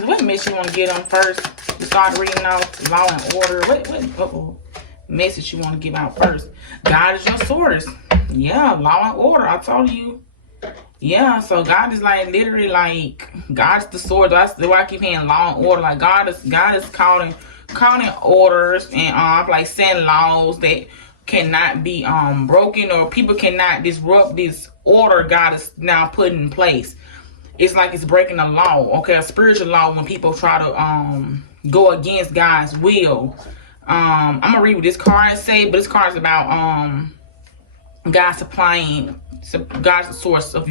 guys, what message you want to get them first? You start reading off Law and Order. What message you want to give out first? God is your source. Yeah, Law and Order. I told you. Yeah, so God is like literally like God's the source. That's why I keep hearing Law and Order. Like God is calling orders and like setting laws that cannot be broken, or people cannot disrupt this order God is now putting in place. It's like it's breaking a law, okay, a spiritual law, when people try to go against God's will. I'm gonna read what this card say, but this card is about God supplying. God's the source of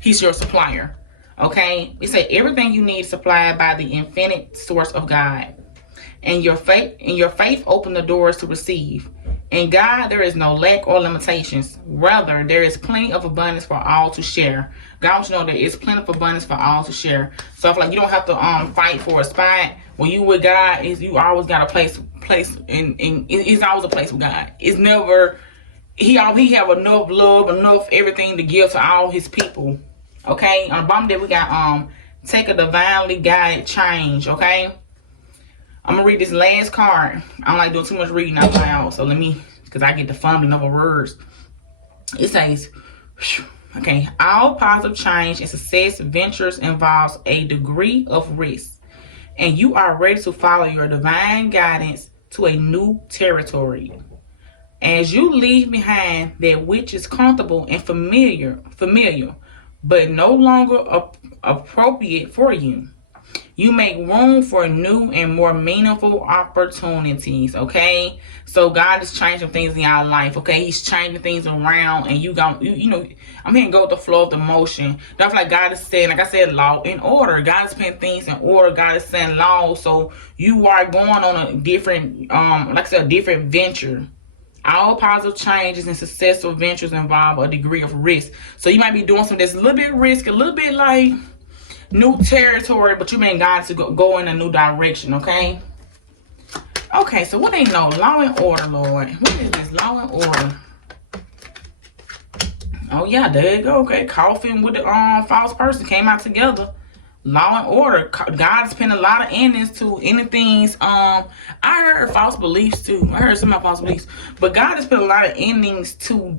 He's your supplier. Okay, it said everything you need supplied by the infinite source of God, and your faith open the doors to receive. In God, there is no lack or limitations. Rather, there is plenty of abundance for all to share. God wants you to know that it's plenty of abundance for all to share. So I feel like you don't have to fight for a spot. When you with God, you always got a place in it's always a place with God. It's never He have enough love, enough everything to give to all His people. Okay, on the bottom there we got take a divinely guided change. Okay, I'm gonna read this last card. I don't like doing too much reading out loud, so let me, because I get the fumbling over words. It says, okay, all positive change and success ventures involves a degree of risk, and you are ready to follow your divine guidance to a new territory. As you leave behind that which is comfortable and familiar, but no longer appropriate for you, you make room for new and more meaningful opportunities. Okay, so God is changing things in your life. Okay, He's changing things around, and you know, I'm here to go with the flow of the motion. Don't feel like God is saying, like I said, law and order. God is putting things in order. God is saying law. So you are going on a different, like I said, a different venture. All positive changes and successful ventures involve a degree of risk. So you might be doing something that's a little bit risky, a little bit like new territory, but you may God to go in a new direction. Okay. Okay. So what they know? Law and order, Lord. What is this? Law and order. Oh yeah, there you go. Okay, Coffin with the false person came out together. Law and order. God's putting a lot of endings to anything. I heard false beliefs too. I heard some of my false beliefs, but God has put a lot of endings to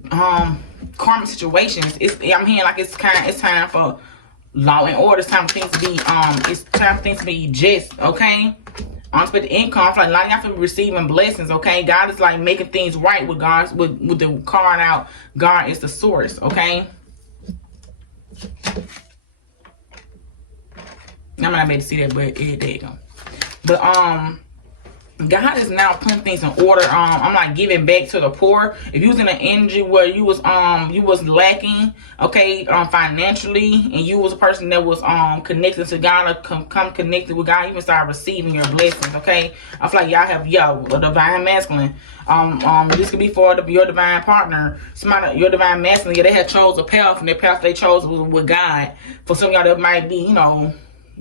karmic situations. I'm hearing like it's time for law and order. It's time for things to be it's time for things to be just. Okay, unexpected income. I feel like a lot of y'all for receiving blessings. Okay, God is like making things right with God's with the card out. God is the source. Okay. I'm not able to see that, but yeah, there you go. But God is now putting things in order. I'm like giving back to the poor. If you was in an energy where you was lacking, okay, financially, and you was a person that was connected to God, or come connected with God, even start receiving your blessings. Okay, I feel like y'all have a divine masculine. This could be for your divine partner. Somebody, your divine masculine, yeah, they had chose a path, and their path they chose was with God. For some of y'all that might be, you know,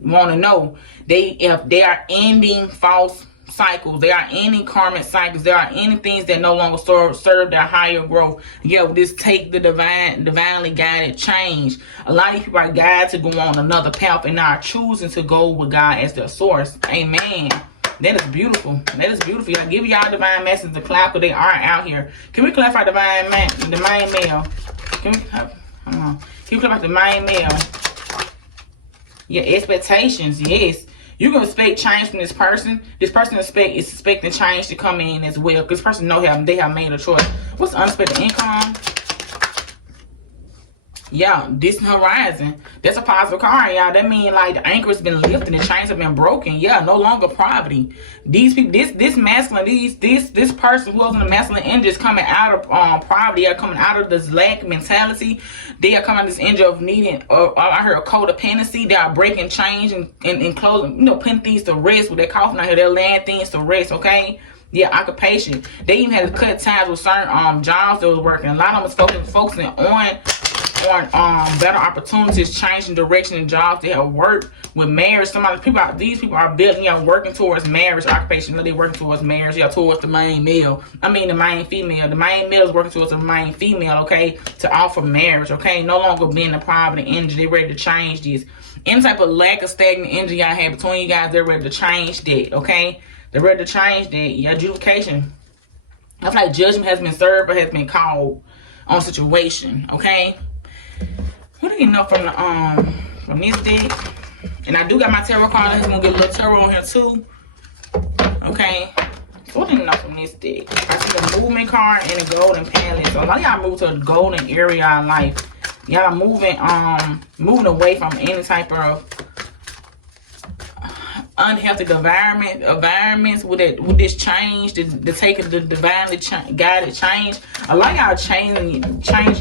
want to know, if they are ending false cycles, they are ending karmic cycles, there are any things that no longer serve their higher growth. Yeah, this take the divinely guided change. A lot of these people are guided to go on another path and are choosing to go with God as their source. Amen. That is beautiful. That is beautiful. I give y'all divine message to clap, because they are out here. Can we clarify the main male? Can we clarify the main male? Yeah, expectations, yes. You're going to expect change from this person. This person is expecting change to come in as well. This person know they have made a choice. What's unexpected income? Yeah, distant horizon. That's a positive card, y'all. That means like the anchor has been lifted and chains have been broken. Yeah, no longer poverty. These people, this masculine, this person who was in the masculine energy is coming out of poverty. They are coming out of this lack mentality. They are coming out of this energy of needing. I heard a codependency. They are breaking change and closing. You know, putting things to rest with their coffin out here. They're laying things to rest. Okay. Yeah, occupation. They even had to cut ties with certain jobs that was working. A lot of them was focusing on better opportunities, changing direction in jobs they have worked with marriage. These people are building, working towards marriage, occupation. They're working towards marriage, towards the main male. I mean the main female. The main male is working towards the main female, okay, to offer marriage, okay, no longer being a poverty energy. They're ready to change this. Any type of lack of stagnant energy y'all have between you guys, they're ready to change that, okay? They're ready to change that. Your adjudication. I feel like judgment has been served or has been called on a situation, okay? What do you know from this deck? And I do got my tarot card. I'm gonna get a little tarot on here too. Okay. So what do you know from this deck? I see the movement card and the golden palace. So a lot of y'all move to a golden area in life. Y'all are moving away from any type of unhealthy environments with this change, the taking the divinely guided change. A lot of y'all changing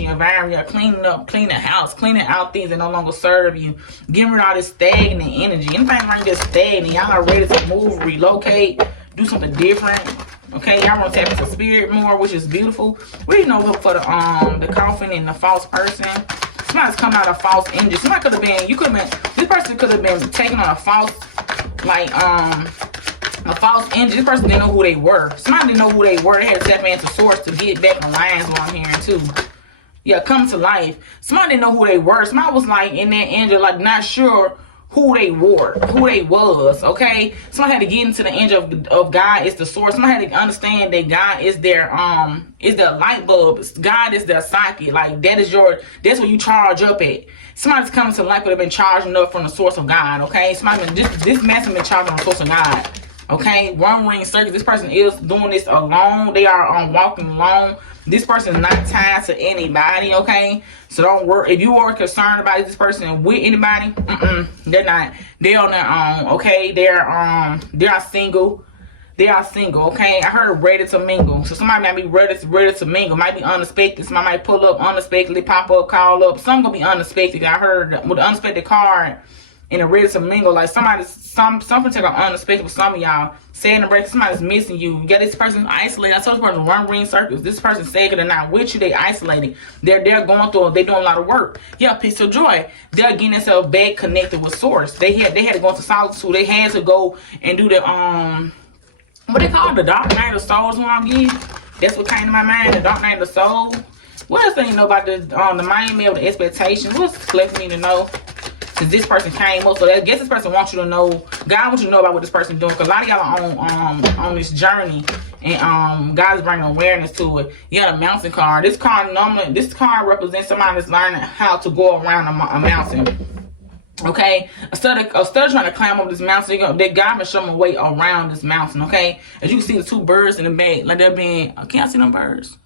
your environment. Y'all cleaning up, cleaning the house, cleaning out things that no longer serve you, getting rid of all this stagnant energy. Anything like this stagnant, y'all are ready to move, relocate, do something different. Okay, y'all want to tap into spirit more, which is beautiful. We didn't know for the coffin and the false person. Somebody's coming out of false energy. Somebody could have been, this person could have been taking on a false, a false energy. This person didn't know who they were. Somebody didn't know who they were. They had to tap into source to get back in line, is what I'm hearing too. Yeah, come to life. Somebody didn't know who they were. Somebody was like in that energy, like not sure who they were, who they was, okay? Somebody had to get into the energy of God is the source. Somebody had to understand that God is their light bulb. God is their socket. Like that's where you charge up at. Somebody's coming to life would have been charging up from the source of God, okay? This man has been charging on the source of God. Okay, one ring circuit. This person is doing this alone. They are walking alone. This person is not tied to anybody. Okay, so don't worry if you are concerned about this person with anybody. They're not. They're on their own. Okay, they are single. They are single. Okay, I heard ready to mingle. So somebody might be ready to mingle. Might be unexpected. Somebody might pull up unexpectedly, pop up, call up. Some gonna be unexpected. I heard with the unexpected card. And a ready to mingle, like something take unexpected with some of y'all. Saying the break, somebody's missing you. You got this person isolated. I told this person one ring circles. This person said they're not with you, they isolated. They're going through, they're doing a lot of work. Yeah, peace of joy. They're getting themselves back connected with source. They had to go into solitude. They had to go and do the what they call it, the dark night of souls. What I'm getting. That's what came to my mind. The dark night of the soul. What else do you know about the mind map, the expectations? What's left for me to know? Because this person came up, so I guess this person wants you to know. God wants you to know about what this person is doing. Because a lot of y'all are on this journey, and God is bringing awareness to it. Yeah, the mountain card. This card represents somebody that's learning how to go around a mountain. Okay, instead of trying to climb up this mountain, that God can show them a way around this mountain. Okay, as you can see, the two birds in the back, like they're being. Can't I see them birds?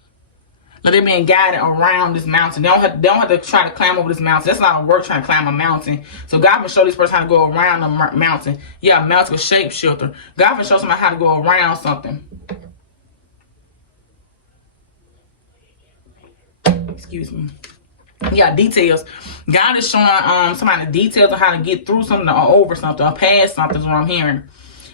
Like they're being guided around this mountain. They don't have to try to climb over this mountain. That's a lot of work trying to climb a mountain. So God will show this person how to go around the mountain. Yeah, mountain with shapeshifter. God will show somebody how to go around something. Excuse me. Yeah, details. God is showing somebody details on how to get through something or over something or past something is what I'm hearing.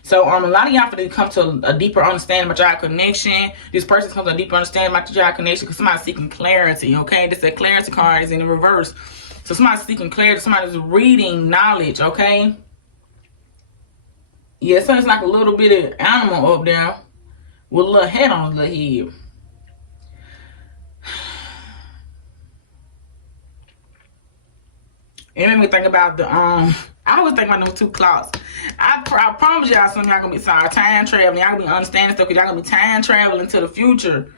So a lot of y'all come to a deeper understanding about your connection. This person comes to a deeper understanding about your connection because somebody's seeking clarity, okay? This that clarity card is in the reverse. So somebody's seeking clarity. Somebody's reading knowledge, okay? Yeah, so it's like a little bit of animal up there with a little head on his little head. It made me think about the I always think about those two clocks. I promise y'all some of y'all gonna be time traveling. Y'all gonna be understanding stuff because y'all gonna be time traveling to the future.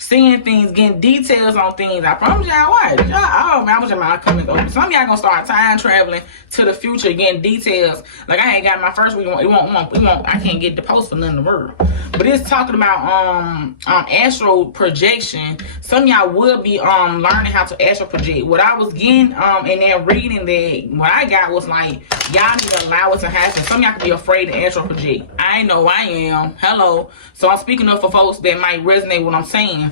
Seeing things, getting details on things. I promise y'all what. Oh man, I was in my comment. Some of y'all gonna start time traveling to the future, getting details. Like I ain't got my first week. It won't. I can't get the post for nothing in the world. But it's talking about astral projection. Some of y'all will be learning how to astral project. What I was getting in that reading that what I got was like y'all need to allow it to happen. Some of y'all can be afraid to astral project. I know I am. Hello. So I'm speaking up for folks that might resonate with what I'm saying.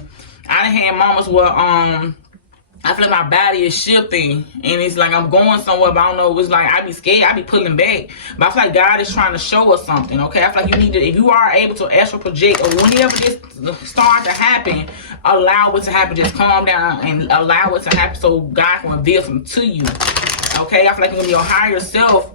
I done had moments where I feel like my body is shifting and it's like I'm going somewhere, but I don't know. It's like I be scared, I be pulling back. But I feel like God is trying to show us something, okay? I feel like you need to, if you are able to astral project or whenever this start to happen, allow it to happen. Just calm down and allow it to happen so God can reveal something to you, okay? I feel like you're gonna be your higher self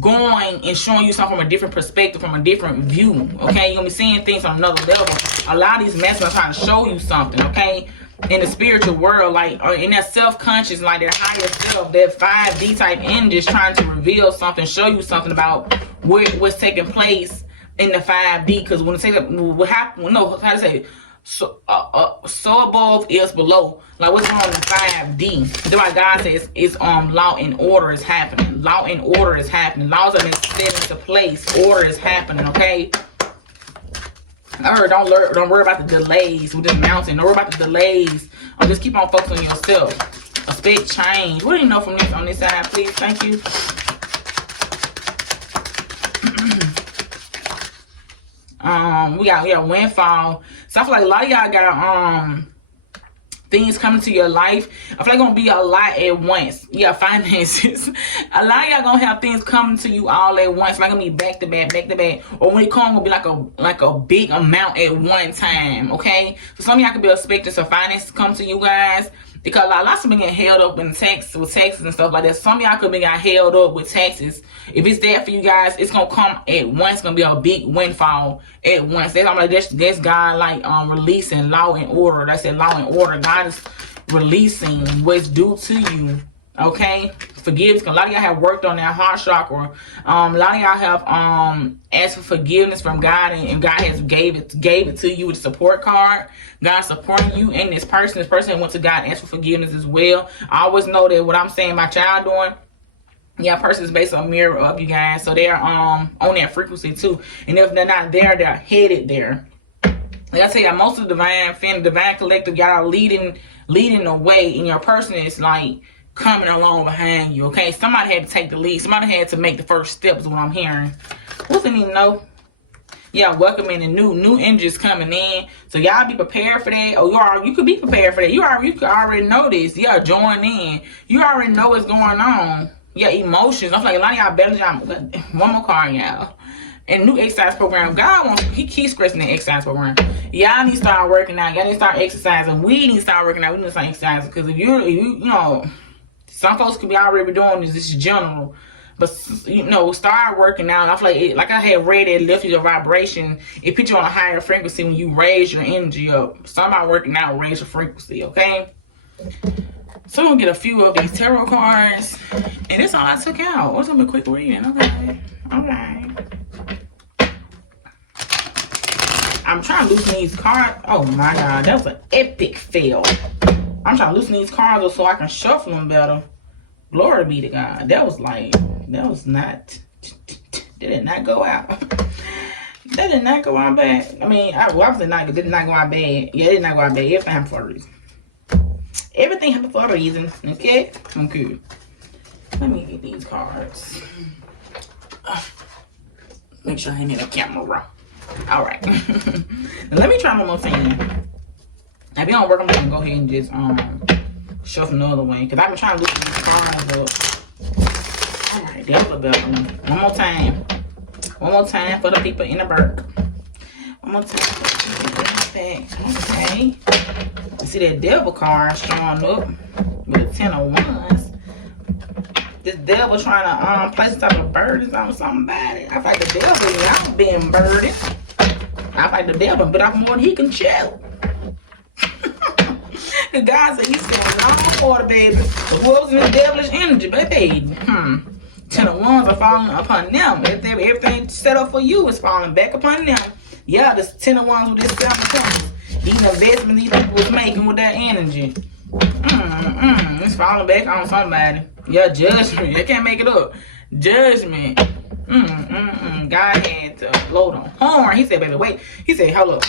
going and showing you something from a different perspective, from a different view, okay? You're gonna be seeing things on another level. A lot of these messages are trying to show you something, okay? in the spiritual world, like in that self-conscious, like that higher self, that 5D type energy is trying to reveal something, show you something about what's taking place in the 5D. Because when it takes what happened, no, how to say, so above is below, like what's going on in the 5D. That's why God says it's law and order is happening. Law and order is happening. Laws have been set into place. Order is happening. Okay. Don't worry about the delays with this mountain. Don't worry about the delays. Just keep on focusing on yourself. Expect change. What do you know from this on this side, please? Thank you. We got windfall. So I feel like a lot of y'all got things coming to your life. I feel like gonna be a lot at once. Yeah, finances. A lot of y'all gonna have things coming to you all at once. Like gonna be back to back, back to back. Or when it comes, gonna be like a big amount at one time. Okay. So some of y'all could be expecting some finances come to you guys. Because a lot of them getting held up in taxes and stuff like that. Some of y'all could be got held up with taxes. If it's there for you guys, it's gonna come at once. It's gonna be a big windfall at once. That's God like releasing law and order. That's it, law and order. God is releasing what's due to you. Okay, forgiveness. A lot of y'all have worked on that heart chakra. A lot of y'all have asked for forgiveness from God, and God has gave it to you with a support card. God's supporting you and this person. This person went to God and asked for forgiveness as well. I always know that what I'm saying my child doing. Yeah, person is based on mirror up, you guys. So they're on that frequency too. And if they're not there, they're headed there. Like I tell you, most of the divine collective, y'all are leading the way, and your person is like coming along behind you. Okay, somebody had to take the lead. Somebody had to make the first steps. Is what I'm hearing. Wasn't even know. Yeah, welcoming the new energies coming in. So y'all be prepared for that. Or you could be prepared for that. You could already know this. Yeah, join in. You already know what's going on. Yeah, emotions. I feel like a lot of y'all better. One more card, y'all. And new exercise program. God wants, he keeps stressing the exercise program. Y'all need to start working out. Y'all need to start exercising. We need to start working out. We need to start exercising. Because if you know, some folks could be already doing this. This is general. But, start working out. I feel like, like I had read, it lifted your vibration. It put you on a higher frequency when you raise your energy up. Somebody working out, raise your frequency, okay? So I'm going to get a few of these tarot cards. And that's all I took out. What's going to be a quick reading? Okay. Okay. I'm trying to loosen these cards. Oh my God. That was an epic fail. I'm trying to loosen these cards up so I can shuffle them better. Glory be to God. That was not. That did not go out. That did not go out bad. I mean, obviously did not go out bad. Yeah, it did not go out bad. Everything happened for a reason. Everything happened for a reason. Okay? Okay. Let me get these cards. Make sure I ain't in the camera. Alright. Let me try one more thing. If you don't work, I'm just gonna go ahead and just shuffle another way. Because I've been trying to loosen these cards up. Alright, that's a better one. One more time. One more time for the people in the Burke. One more time for the people in the back. Okay. You see that devil card showing up with a 10 of wands. This devil trying to place some type of burdens on somebody. I feel like the devil, y'all being burdened. I feel like the devil bit off more than he can chew. The God said he's still long for the baby. The wolves in the devilish energy, baby. 10 of wands are falling upon them. Everything set up for you is falling back upon them. Yeah, this 10 of wands with this 7 of cups. These investments these people was making with that energy. It's falling back on somebody. Yeah, judgment. They can't make it up. Judgment. God had to blow the horn. He said, baby, wait. He said, hold up.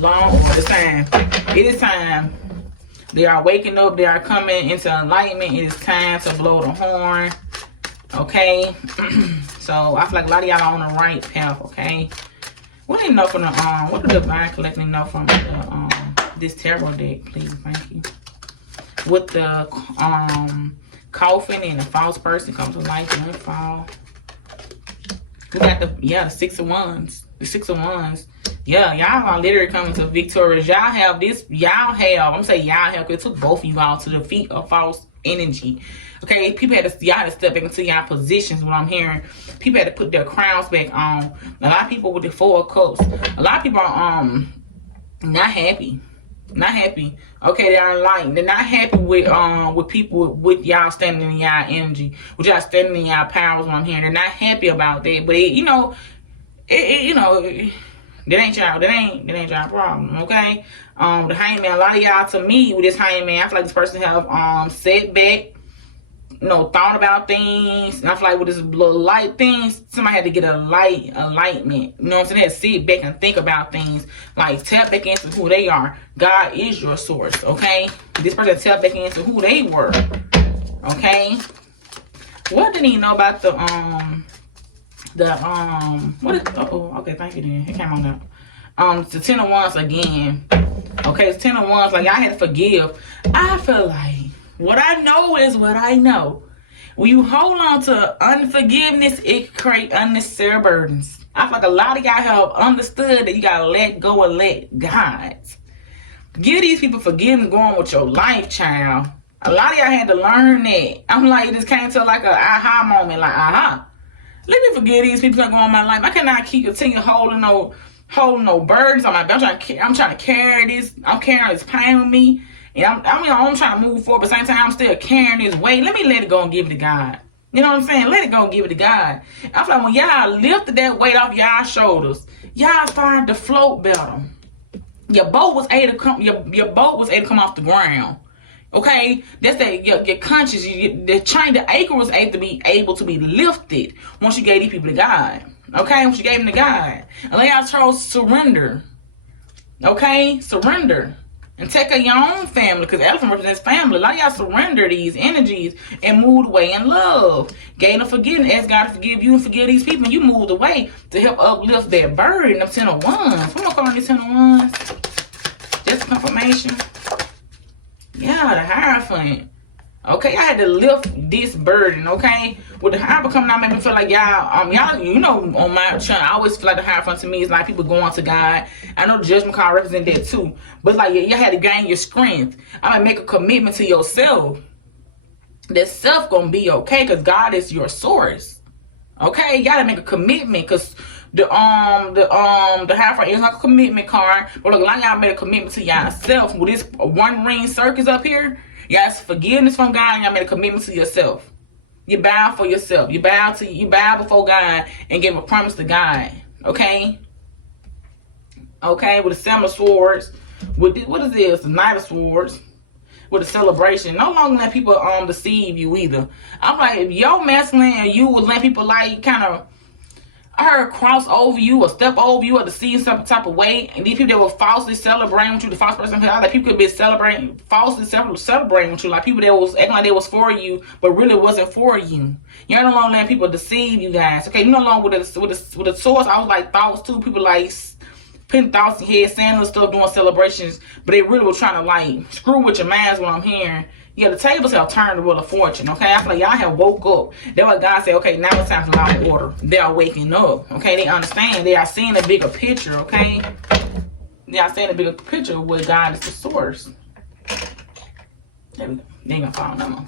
Long for the time. It is time. They are waking up. They are coming into enlightenment. It is time to blow the horn. Okay. So I feel like a lot of y'all are on the right path. Okay. What do you know from the what do the divine collecting know from the this tarot deck, please? Thank you. With the coffin and the false person comes to life and fall. We got the 6 of wands. The 6 of wands. Yeah, y'all are literally coming to victorious. Y'all have this. I'm saying y'all have. It took both of you all to defeat a false energy. Okay, people had to, y'all had to step back into y'all positions. What I'm hearing, people had to put their crowns back on. A lot of people with the 4 of cups. A lot of people are not happy. Not happy. Okay, they are enlightened. They're not happy with people with y'all standing in y'all energy, with y'all standing in y'all powers. What I'm hearing, they're not happy about that. But that ain't y'all. That ain't y'all problem. Okay. The hangman. A lot of y'all, to me, with this hangman, I feel like this person have setback. Thought about things. And I feel like with this little light things, somebody had to get a enlightenment. You know what I'm saying? They had to sit back and think about things. Like, tap back into who they are. God is your source, okay? This person tap back into who they were, okay? What did he know about okay, thank you then. It came on up. The 10 of Wands again. Okay, it's 10 of Wands. Like, I had to forgive. I feel like what I know is what I know. When you hold on to unforgiveness, it creates unnecessary burdens. I feel like a lot of y'all have understood that you gotta let go and let God. Give these people forgiveness going with your life, child. A lot of y'all had to learn that. I'm like, it just came to like a aha moment, like, aha. Let me forgive these people that go on my life. I cannot continue holding no burdens on my back. I'm trying to carry this. I'm carrying this pain with me. And I'm trying to move forward, but at the same time, I'm still carrying this weight. Let me let it go and give it to God. You know what I'm saying? Let it go and give it to God. I feel like when y'all lifted that weight off y'all shoulders, y'all started to float better. Your boat was able to come. Your boat was able to come off the ground. Okay, that's that. Your conscience, the anchor was able to be lifted once you gave these people to God. Okay, once you gave them to God, and y'all chose surrender. Okay, surrender. And take care of your own family, because elephant represents family. A lot of y'all surrender these energies and moved away in love. Gain of forgiveness. Ask God to forgive you and forgive these people. And you moved away to help uplift their burden of 10 of Wands. Who am I calling this 10 of Wands? Just confirmation. Yeah, the Hierophant. Okay, I had to lift this burden, okay? With the Hierophant coming out, made me feel like y'all, on my channel, I always feel like the Hierophant to me is like people going to God. I know the Judgment card represents that too. But it's like, you had to gain your strength. I might make a commitment to yourself. That self gonna be okay, because God is your source. Okay, you gotta make a commitment, because the Hierophant is like a commitment card. But look, a lot of y'all made a commitment to yourself. With this one ring circus up here, you ask forgiveness from God, and y'all made a commitment to yourself. You bow for yourself. You bow before God and give a promise to God. Okay? Okay, with the 7 of Swords. What is this? The Knight of Swords. With a celebration. No longer let people deceive you either. I'm like, if your masculine and you would let people like kind of cross over you or step over you or deceive some type of way, and these people that were falsely celebrating with you, the false person, like people could be falsely celebrating with you, like people that was acting like they was for you but really wasn't for you. You're no longer letting people deceive you guys. Okay, you no longer with the source. I was like thoughts too. People like putting thoughts in head, saying little stuff, doing celebrations, but they really were trying to like screw with your minds. What I'm hearing. Yeah, the tables have turned the wheel of fortune, okay? I feel like y'all have woke up. That's what God said, okay, now it's time for Law and Order. They are waking up, okay? They understand. They are seeing a bigger picture, okay? They are seeing a bigger picture where God is the source. There we go. They ain't gonna fall no more.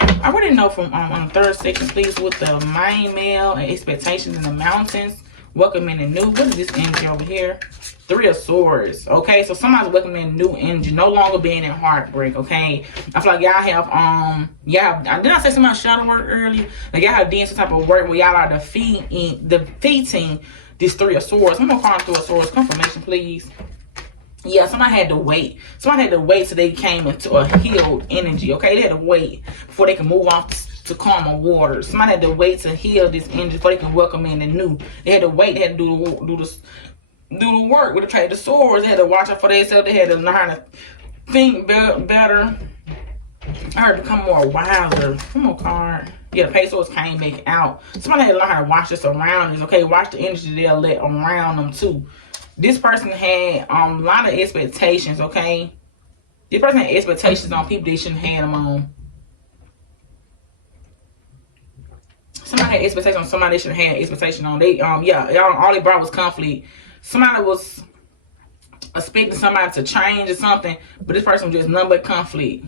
I already know from on the 3rd section, please, with the main male and expectations in the mountains. Welcoming the new. What is this energy over here? 3 of Swords. Okay, so somebody's welcoming new energy, no longer being in heartbreak. Okay, I feel like y'all have did I say something about shadow work earlier? Like y'all have done some type of work where y'all are defeating this 3 of Swords. I'm gonna call 3 of Swords. Confirmation, please. Yeah, somebody had to wait. Somebody had to wait till they came into a healed energy. Okay, they had to wait before they can move off to calmer waters. Somebody had to wait to heal this energy before they can welcome in the new. They had to wait. They had to do the work with the Page of Swords. They had to watch out for themselves. They had to learn to think better. I heard become more wiser. One more card. Yeah, the Page of Swords came back out. Somebody had to learn how to watch their surroundings. Okay, watch the energy they'll let around them too. This person had a lot of expectations. Okay, this person had expectations on people they shouldn't have them on. Somebody had expectations on somebody they shouldn't have expectations on. They all they brought was conflict. Somebody was expecting somebody to change or something, but this person was just nothing but conflict.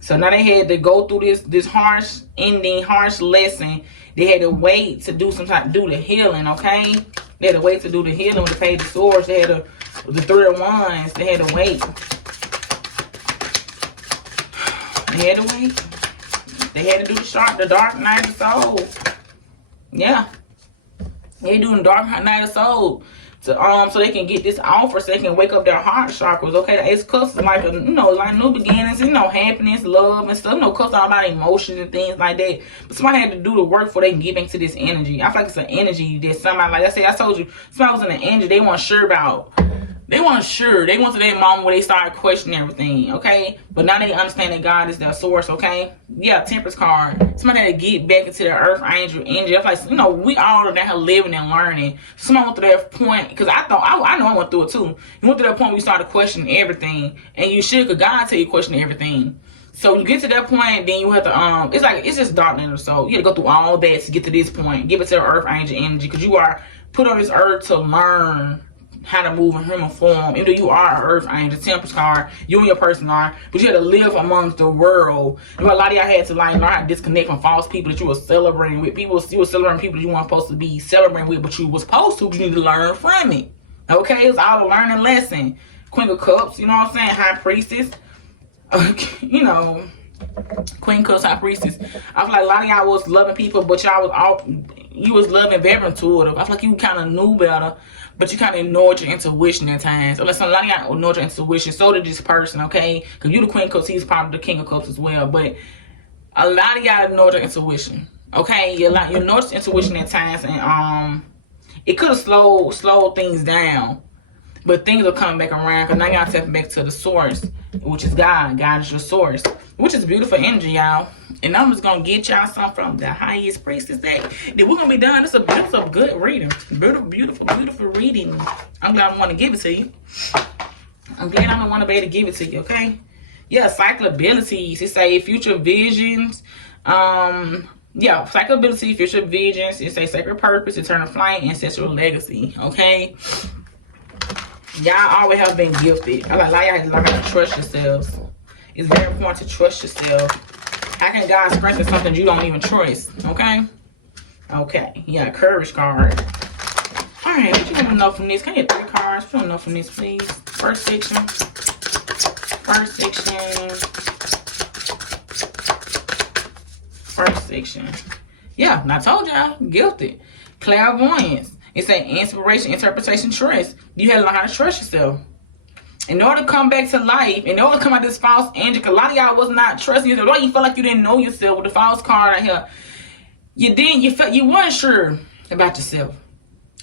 So now they had to go through this harsh ending, harsh lesson. They had to wait to do the healing, okay? They had to wait to do the healing with the Page of Swords. They had to The Three of Wands, they had to wait. They had to wait. They had to do the dark night of soul. Yeah. They doing the dark night of soul. To, so they can get this offer, so they can wake up their heart chakras. Okay, the Ace of Cups is like a, like new beginnings, happiness, love, and stuff. Cups all about emotions and things like that. But somebody had to do the work before they can get into this energy. I feel like it's an energy that somebody, like I said, I told you, somebody was in an energy they weren't sure about. They weren't sure. They went to that moment where they started questioning everything, okay? But now they understand that God is their source, okay? Yeah, Temperance card. Somebody had to get back into their earth angel energy. I feel like, we all are down here living and learning. Somebody went to that point, because I know I went through it too. You went to that point where you started questioning everything. And you should, because God tell you question everything. So you get to that point, then you have to, it's just darkness. So you got to go through all that to get to this point. Give it to the earth angel energy, because you are put on this earth to learn how to move in human form. Even though you are an earth angel, Temperance card, you and your person are, but you had to live amongst the world. A lot of y'all had to learn how to disconnect from false people that you were celebrating with. You were celebrating people that you weren't supposed to be celebrating with, but you were supposed to. You need to learn from it. Okay, it's all a learning lesson. Queen of Cups, you know what I'm saying? High Priestess. Queen Cups, High Priestess. I feel like a lot of y'all was loving people, but y'all was loving very intuitive. I feel like you kind of knew better, but you kind of ignored your intuition at times. Unless a lot of y'all ignored your intuition, so did this person, okay? Because you the Queen of Cups, he's probably the King of Cups as well. But a lot of y'all ignored your intuition, okay? You ignored your intuition at times, and it could have slowed things down. But things will come back around, because now y'all stepping back to the source, which is God. God is your source, which is beautiful energy, y'all. And I'm just going to get y'all something from the highest priestess deck. Then we're going to be done. It's a good reading. Beautiful reading. I'm glad I want to give it to you. I'm glad I'm the one to be able to give it to you, okay? Yeah, cycle abilities. It say future visions. Yeah, cycle ability, future visions. It say sacred purpose, eternal flight, ancestral legacy, okay? Y'all always have been gifted. I like y'all have to learn how to trust yourselves. It's very important to trust yourself. How can God strengthen something you don't even trust? Okay? Okay. Yeah, courage card. Alright, what you want to know from this? Can you get 3 cards? What you want to know from this, please? First section. First section. Yeah, I told y'all. Gifted. Clairvoyance. It say inspiration, interpretation, trust. You have to learn how to trust yourself. In order to come back to life, in order to come out of this false energy, because a lot of y'all was not trusting yourself. Why you felt like you didn't know yourself with the false card out here? You weren't sure about yourself.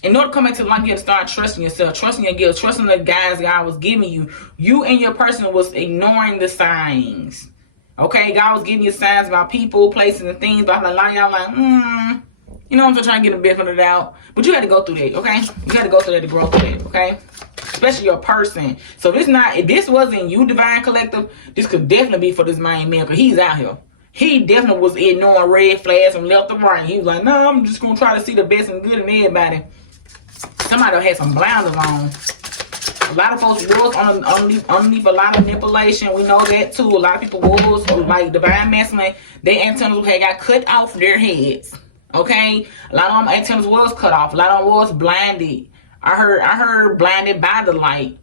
In order to come back to life, you have to start trusting yourself, trusting your gifts, trusting the guides God was giving you. You and your person was ignoring the signs. Okay, God was giving you signs about people, places, and things, but a lot of y'all like, you know, I'm just trying to get a benefit of the doubt. But you had to go through that, okay? You had to go through that to grow through that, okay? Especially your person. So if this wasn't you, Divine Collective, this could definitely be for this main man, because he's out here. He definitely was ignoring red flags from left to right. He was like, no, I'm just going to try to see the best and good in everybody. Somebody had some blinders on. A lot of folks was underneath a lot of manipulation. We know that too. A lot of people was like Divine Masculine. Their antennas had got cut off their heads. Okay, a lot of them antennas was cut off. A lot of them was blinded. I heard blinded by the light.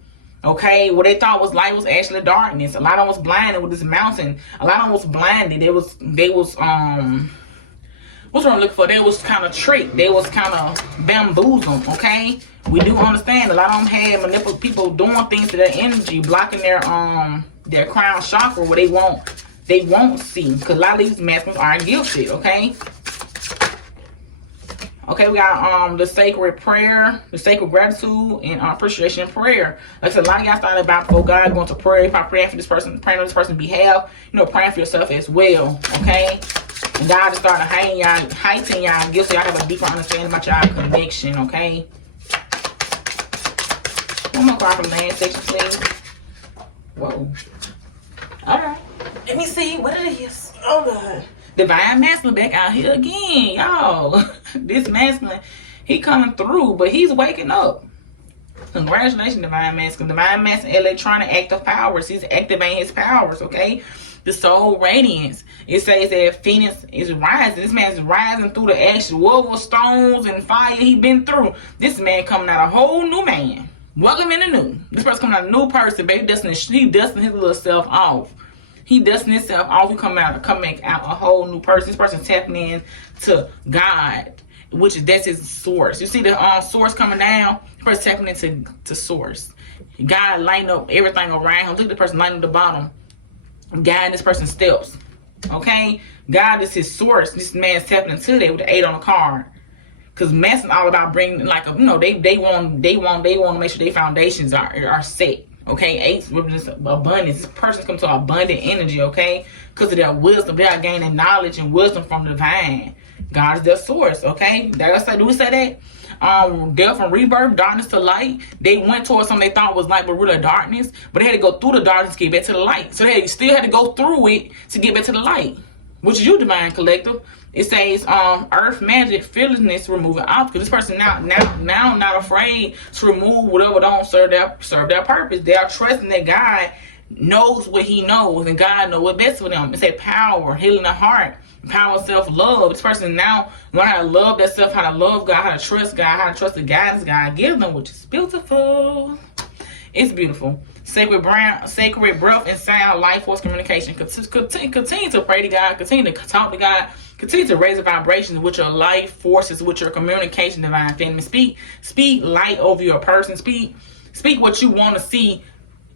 Okay, what they thought was light was actually darkness. A lot of them was blinded with this mountain. A lot of them was blinded. They was what's what I'm looking for? They was kind of tricked. They was kind of bamboozled. Okay, we do understand. A lot of them had manipulated people doing things to their energy, blocking their crown chakra where they won't see. Because a lot of these masculines are gifted. Okay. Okay, we got the sacred prayer, the sacred gratitude, and appreciation prayer. Like I said, a lot of y'all started about before God going to pray, by praying for this person, praying on this person's behalf, praying for yourself as well. Okay? And God is starting to heighten y'all gifts, so y'all have a deeper understanding about y'all connection, okay? One more card from the land section, please. Whoa. Alright. Let me see what it is. Oh God. Divine Masculine back out here again, y'all. This masculine, he coming through, but he's waking up. Congratulations, Divine Masculine. Divine Masculine, electronic active powers. He's activating his powers, okay? The soul radiance. It says that Phoenix is rising. This man's rising through the ashes. Whatever stones and fire he been through. This man coming out a whole new man. Welcome in the new. This person coming out a new person, baby. He dusting his little self off. He dusting himself off. He coming out a whole new person. This person tapping in to God, which is that's his source. You see the source coming down. This person tapping into source. God lighting up everything around him. Look at the person lighting up the bottom, guiding this person's steps. Okay, God is his source. This man's tapping into that with the 8 on the card. Cause Mason's all about bringing, like, you know, they want to make sure their foundations are set. Okay, 8 represents abundance. This person's come to abundant energy. Okay, because of their wisdom, they are gaining knowledge and wisdom from the divine. God is their source. Okay, do we say that? Death and rebirth, darkness to light. They went towards something they thought was light, but really darkness. But they had to go through the darkness to get back to the light. So they still had to go through it to get back to the light, which is you, divine collective. It says, earth magic, fearlessness, removing obstacles. This person now not afraid to remove whatever don't serve their purpose. They are trusting that God knows what he knows, and God knows what's best for them. It says power, healing the heart, power, self-love. This person now learn how to love themselves, how to love God, how to trust God, how to trust the guidance God gives them, which is beautiful. It's beautiful. Sacred breath and sound, life force communication. Continue to pray to God. Continue to talk to God. Continue to raise the vibrations with your life forces, with your communication, divine feminine. Speak light over your person. Speak what you want to see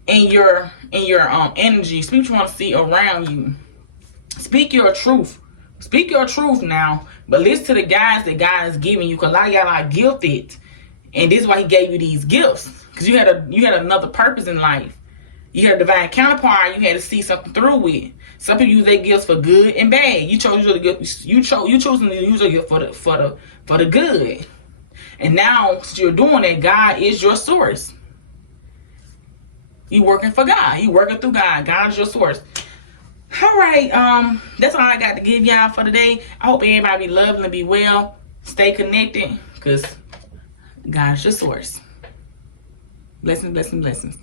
in your energy. Speak what you want to see around you. Speak your truth. Speak your truth now. But listen to the guides that God is giving you, because a lot of y'all are gifted, and this is why he gave you these gifts. Because you had another purpose in life. You had a divine counterpart you had to see something through with. Some people use their gifts for good and bad. You choosing to use your gift for the good. And now, since you're doing that, God is your source. You working for God. You working through God. God is your source. All right, that's all I got to give y'all for today. I hope everybody be loving and be well. Stay connected, because God is your source. Blessings, blessings, blessings.